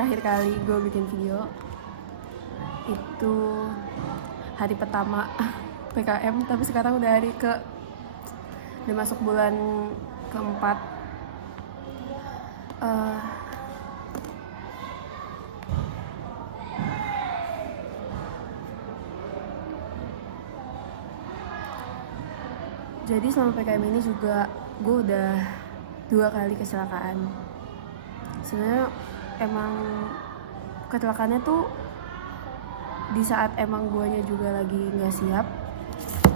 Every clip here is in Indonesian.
terakhir kali gue bikin video itu hari pertama PKM, tapi sekarang udah masuk bulan keempat. Jadi selama PKM ini juga gue udah 2 kali kecelakaan. Sebenarnya emang kecelakaannya tuh di saat emang guanya juga lagi nggak siap,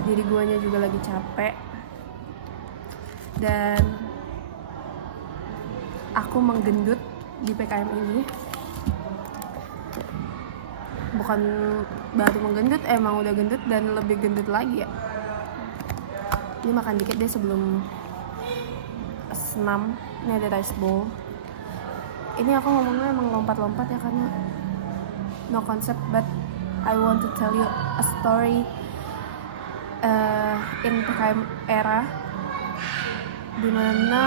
jadi guanya juga lagi capek, dan aku menggendut di PKM ini. Bukan baru menggendut, emang udah gendut dan lebih gendut lagi ya. Ini makan dikit deh sebelum senam. Ini ada rice bowl. Ini aku ngomongnya emang lompat-lompat ya, karena no concept, but I want to tell you a story in PKM era, dimana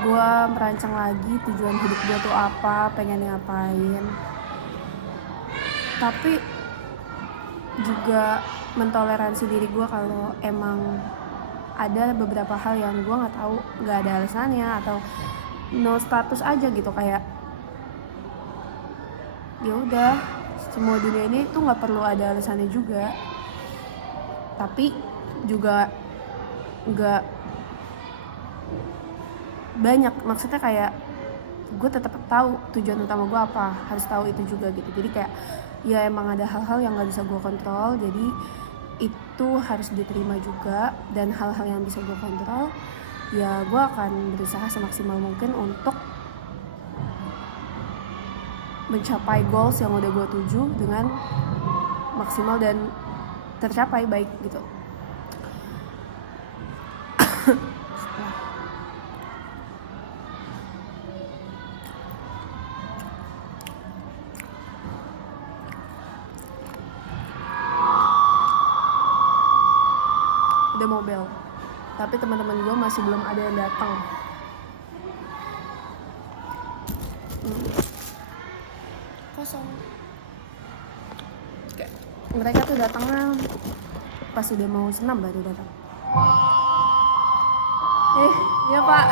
gue merancang lagi tujuan hidup gue tuh apa, pengen ngapain, tapi juga mentoleransi diri gue kalau emang ada beberapa hal yang gue nggak tahu, nggak ada alasannya, atau no status aja gitu, kayak ya udah, semua dunia ini tuh nggak perlu ada alasannya juga. Tapi juga nggak banyak, maksudnya kayak gue tetap tahu tujuan utama gue apa, harus tahu itu juga gitu. Jadi kayak ya emang ada hal-hal yang nggak bisa gue kontrol, jadi itu harus diterima juga. Dan hal-hal yang bisa gue kontrol, ya gue akan berusaha semaksimal mungkin untuk mencapai goals yang udah gue tuju dengan maksimal dan tercapai baik gitu. Udah mau bel, tapi teman-teman gue masih belum ada yang datang. Kosong. Kayak mereka tuh datangnya pas udah mau senam baru datang. Ya Pak.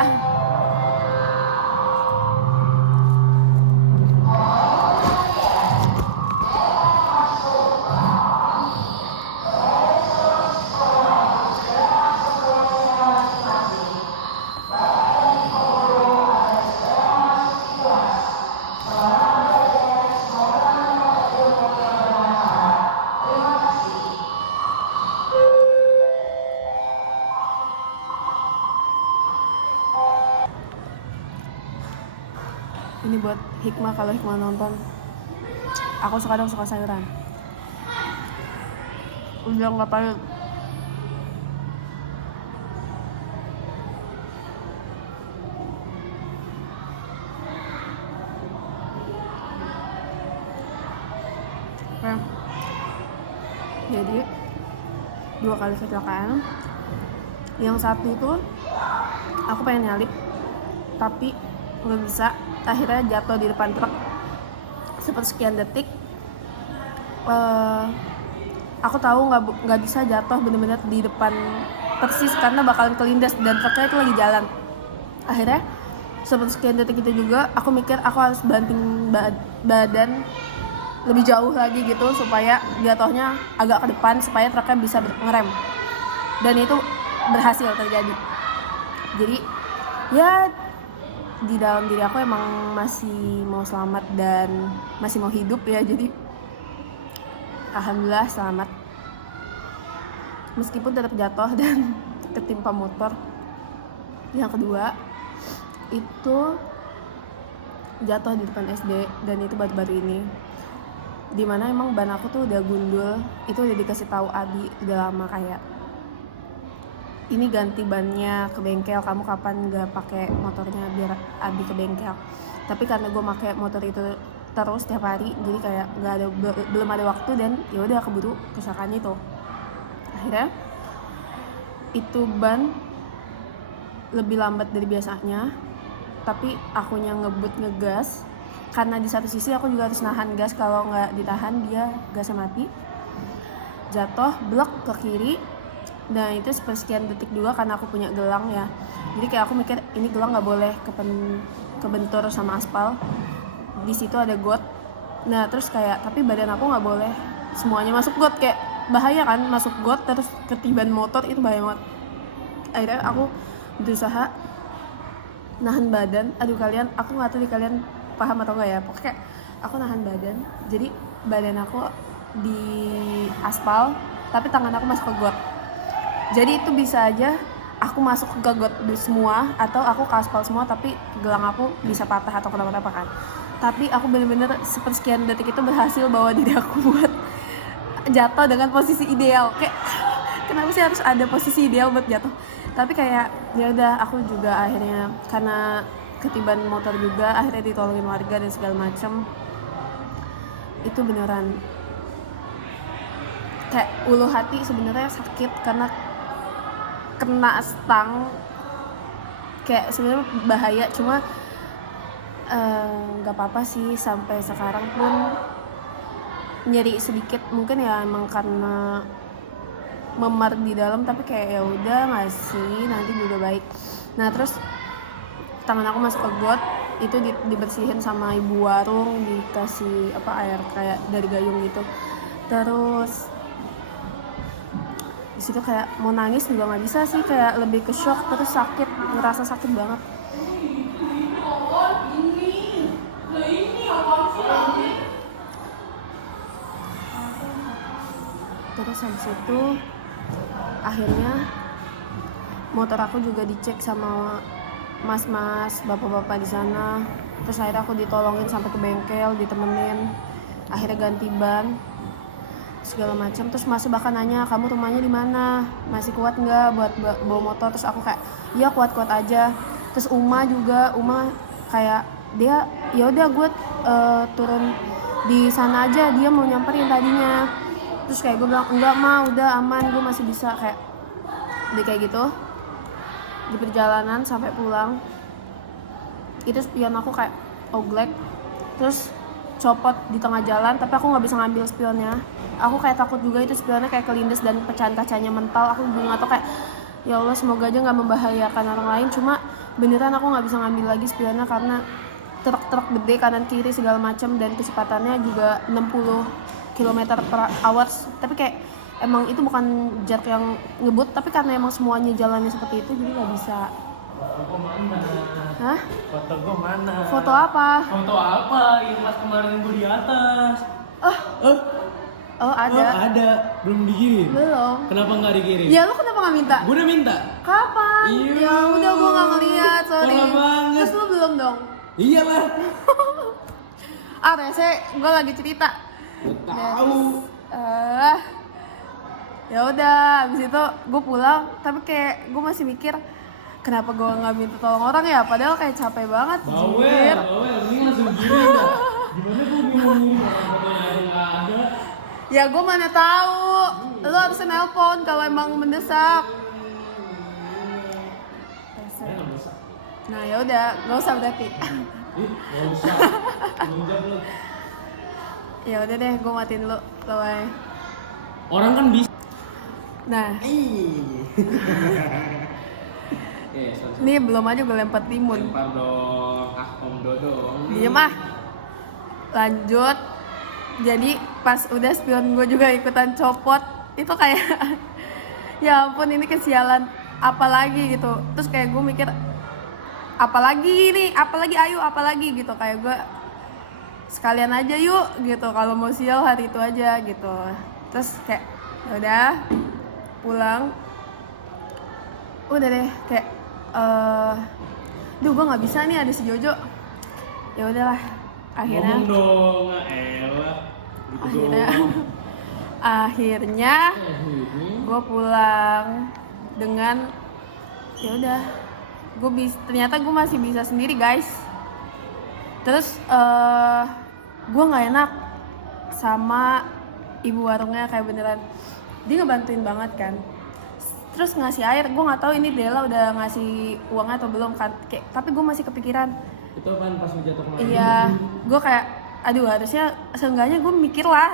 Ini buat Hikmah, kalau Hikmah nonton. Aku kadang suka sayuran. Udah nggak payut. Oke. Jadi 2 kali kecelakaan. Yang satu tuh aku pengen nyalip, tapi nggak bisa. Akhirnya jatuh di depan truk sepersekian detik. Aku tahu nggak bisa jatuh bener-bener di depan persis karena bakalan kelindas dan truknya itu lagi jalan. Akhirnya sepersekian detik itu juga aku mikir aku harus banting badan lebih jauh lagi gitu supaya jatuhnya agak ke depan, supaya truknya bisa ngerem. Dan itu berhasil terjadi. Jadi ya di dalam diri aku emang masih mau selamat dan masih mau hidup ya, jadi alhamdulillah selamat, meskipun tetap jatuh dan ketimpa motor. Yang kedua itu jatuh di depan SD, dan itu baru-baru ini, dimana emang ban aku tuh udah gundul. Itu udah dikasih tahu Abi udah lama, kayak ini ganti bannya ke bengkel, kamu kapan gak pakai motornya biar Abi ke bengkel. Tapi karena gue pakai motor itu terus tiap hari, jadi kayak belum ada waktu, dan ya udah keburu kecelakaan itu. Akhirnya itu ban lebih lambat dari biasanya, tapi akunya ngebut ngegas, karena di satu sisi aku juga harus nahan gas, kalau nggak ditahan dia gasnya mati. Jatuh blok ke kiri. Nah itu sepersekian detik juga karena aku punya gelang ya, jadi kayak aku mikir ini gelang nggak boleh kebentur sama aspal, di situ ada got. Nah terus kayak tapi badan aku nggak boleh semuanya masuk got, kayak bahaya kan masuk got terus ketiban motor, itu bahaya banget. Akhirnya aku berusaha nahan badan. Aduh kalian, aku nggak tahu di kalian paham atau enggak ya, pokoknya aku nahan badan, jadi badan aku di aspal tapi tangan aku masuk ke got. Jadi itu bisa aja aku masuk ke got semua atau aku ke aspal semua, tapi gelang aku bisa patah atau kenapa-napa kan. Tapi aku bener-bener sepersekian detik itu berhasil bawa diri aku buat jatuh dengan posisi ideal. Kayak kenapa sih harus ada posisi ideal buat jatuh? Tapi kayak ya udah, aku juga akhirnya karena ketiban motor juga akhirnya ditolongin warga dan segala macam. Itu beneran kayak ulu hati sebenarnya sakit karena kena stang, kayak sebenarnya bahaya, cuma nggak apa-apa sih. Sampai sekarang pun nyeri sedikit, mungkin ya emang karena memar di dalam, tapi kayak ya udah nggak sih, nanti juga baik. Nah terus tangan aku masuk ke got itu dibersihin sama ibu warung, dikasih air kayak dari gayung gitu. Terus di situ kayak mau nangis juga nggak bisa sih, kayak lebih ke shock, terus sakit, ngerasa sakit banget. Terus habis itu akhirnya motor aku juga dicek sama mas-mas, bapak-bapak di sana. Terus akhirnya aku ditolongin sampai ke bengkel, ditemenin, akhirnya ganti ban segala macam. Terus masih bahkan nanya, kamu rumahnya di mana, masih kuat nggak buat bawa motor? Terus aku kayak iya kuat-kuat aja. Terus Uma kayak dia ya udah gue turun di sana aja, dia mau nyamperin tadinya. Terus kayak gue bilang enggak mah, udah aman, gue masih bisa. Kayak dia kayak gitu. Di perjalanan sampai pulang itu spion aku kayak oglek, terus copot di tengah jalan, tapi aku nggak bisa ngambil spionnya. Aku kayak takut juga itu spionnya kayak kelindes dan pecahan kacanya mental. Aku bingung atau kayak ya Allah semoga aja nggak membahayakan orang lain. Cuma beneran aku nggak bisa ngambil lagi spionnya karena truk gede kanan kiri segala macam, dan kecepatannya juga 60 km/h. Tapi kayak emang itu bukan jarak yang ngebut, tapi karena emang semuanya jalannya seperti itu jadi nggak bisa. Foto mana? Hah? Foto gue mana? Foto apa? Foto apa? Yang pas kemarin gue di atas. Oh ada. Oh ada, belum dikirim. Belum. Kenapa nggak dikirim? Ya lu kenapa nggak minta? Gue udah minta. Kapan? Iya. Ya udah gue nggak ngeliat, sorry. Lama banget. Terus lu belum dong? Iyalah. Rese, gue lagi cerita. Gue tahu. Ya udah, abis itu gue pulang, tapi kayak gue masih mikir kenapa gue nggak minta tolong orang ya, padahal kayak capek banget. Bawel, ini langsung gini dah. Gimana gue bingung fotonya nggak ada? Ya gue mana tahu, lu harus nelpon kalau emang mendesak. Nah ya udah, nggak usah berarti. Nggak usah. Ya udah deh, gue matiin lu, Loai. Orang kan bisa. Nah, Sorry. ini belum aja gue lempar timun. Lempar dong, Om Dodong. Diem ah. Lanjut. Jadi pas udah spion gue juga ikutan copot, itu kayak ya ampun ini kesialan apalagi gitu. Terus kayak gue mikir apalagi ini, apalagi gitu, kayak gue sekalian aja yuk gitu, kalau mau sial hari itu aja gitu. Terus kayak udah pulang, udah deh kayak duh gue nggak bisa nih ada si Jojo. Ya udahlah, akhirnya ngomong dong, elah gitu akhirnya gue pulang dengan ya udah, ternyata gue masih bisa sendiri guys. Terus gue nggak enak sama ibu warungnya, kayak beneran dia ngebantuin banget kan. terus ngasih air. Gue nggak tahu ini Dela udah ngasih uangnya atau belum kan, kayak tapi gue masih kepikiran. Itu kan pas lu jatuh kemarin. Iya, gue kayak aduh harusnya seenggaknya gue mikir lah,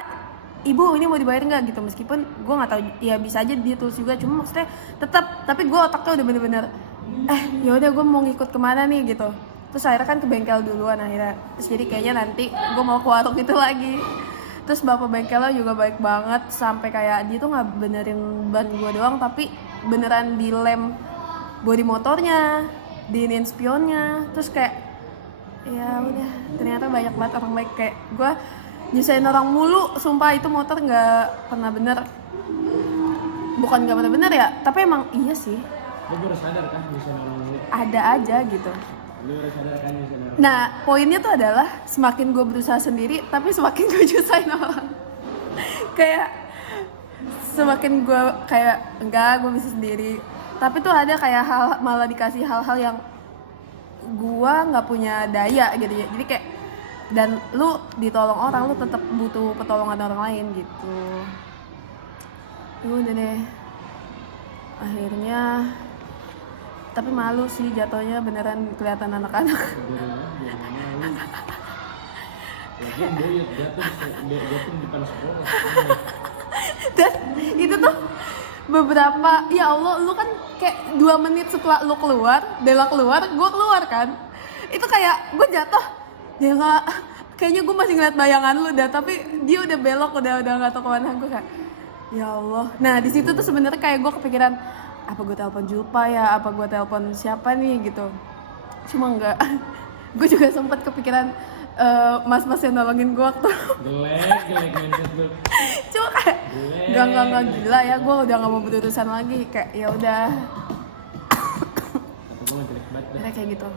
ibu ini mau dibayar nggak gitu, meskipun gue nggak tahu ya bisa aja dia tulus juga, cuma maksudnya tetap, tapi gue otaknya udah bener-bener ya udah gue mau ngikut kemana nih gitu. Terus akhirnya kan ke bengkel duluan akhirnya, terus jadi kayaknya nanti gue mau ke warung itu lagi. Terus bapak bengkelnya juga baik banget, sampai kayak dia tuh nggak benerin ban gue doang, tapi beneran dilem bodi motornya, diinin spionnya. Terus kayak ya udah, ternyata banyak banget orang baik. Kayak gue nyusahin orang mulu, sumpah itu motor nggak pernah bener. Bukan nggak pernah bener ya, tapi emang iya sih. Lu baru sadar kan nyusahin orang dulu. Ada aja gitu. Lu baru sadar kan nyusahin orang. Nah, poinnya tuh adalah semakin gue berusaha sendiri, tapi semakin gue nyusahin orang. Kayak semakin gue kayak enggak, gue bisa sendiri. Tapi tuh ada kayak hal, malah dikasih hal-hal yang gue nggak punya daya gitu ya. Jadi kayak, dan lu ditolong orang, lu tetap butuh pertolongan orang lain gitu. Udah deh. Akhirnya, tapi malu sih jatuhnya, beneran kelihatan anak-anak. Lagian boyot jatuh di depan sekolah. Dan itu tuh beberapa, ya Allah, lu kan kayak 2 menit setelah lu keluar, Dela keluar, gue keluar kan. Itu kayak gue jatuh, Dela, kayaknya gue masih ngeliat bayangan lu dah, tapi dia udah belok, udah nggak tahu kemana. Gue kayak, ya Allah. Nah di situ tuh sebenarnya kayak gue kepikiran, apa gue telepon Julpa ya, apa gue telepon siapa nih gitu. Cuma enggak. Gue juga sempat kepikiran mas-mas yang nolongin gue waktu. Gelek mindset lu. Cuma kayak enggak gila ya, gue udah nggak mau berurusan lagi, kayak ya udah. Kata gue jelek banget dah. Kayak gitu.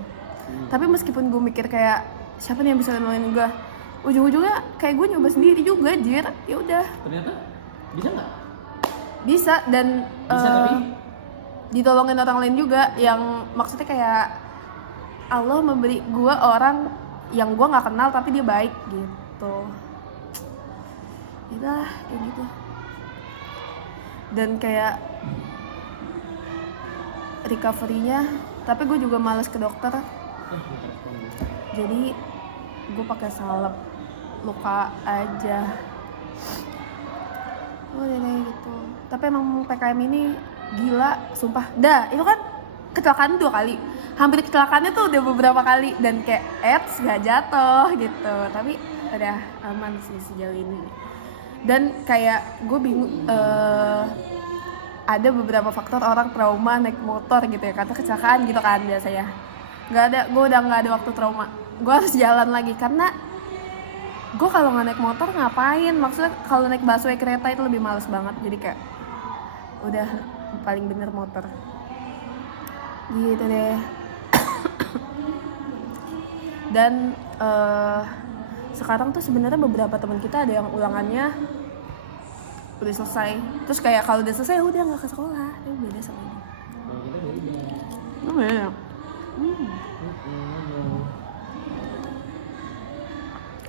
Tapi meskipun gue mikir kayak siapa nih yang bisa nolongin gue, ujung-ujungnya kayak gue nyoba sendiri juga, jir. Ya udah. Ternyata bisa nggak? Bisa, dan Bisa tapi ditolongin orang lain juga, yang maksudnya kayak Allah memberi gue orang yang gue nggak kenal tapi dia baik gitu. Ya kayak gitu. Dan kayak recovery-nya, tapi gue juga malas ke dokter. Jadi gue pakai salep luka aja. Udah deh gitu. Tapi emang PKM ini gila, sumpah. Dah, itu kan kecelakaan 2 kali. Hampir kecelakaannya tuh udah beberapa kali, dan kayak gak jatuh gitu. Tapi udah aman sih sejauh ini. Dan kayak gue bingung, ada beberapa faktor orang trauma naik motor gitu ya, kata kecelakaan gitu kan biasanya. Gue udah gak ada waktu trauma. Gue harus jalan lagi, karena gue kalau nggak naik motor ngapain? Maksudnya kalau naik busway kereta itu lebih males banget. Jadi kayak udah paling bener motor. Gitu deh. Dan sekarang tuh sebenarnya beberapa teman kita ada yang ulangannya udah selesai. Terus kayak kalau udah selesai udah nggak ke sekolah. Beda sama ini. kalau kita beda. Beda.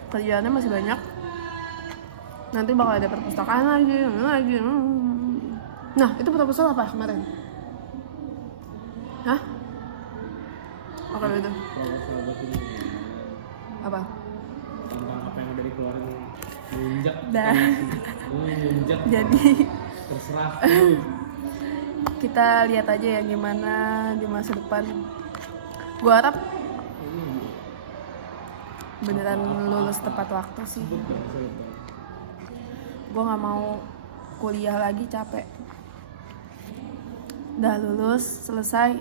Kerjaannya masih banyak. Nanti bakal ada perpustakaan lagi. Nah, itu proposal apa kemarin? Hah? Oke, itu. Kalau sahabat ini Apa? tentang apa yang udah dikeluarin munjak. Dah. Munjak. Jadi Terserah lu. kita lihat aja ya gimana di masa depan. Gua harap beneran lulus tepat waktu sih. Gue nggak mau kuliah lagi, capek. Udah lulus, selesai,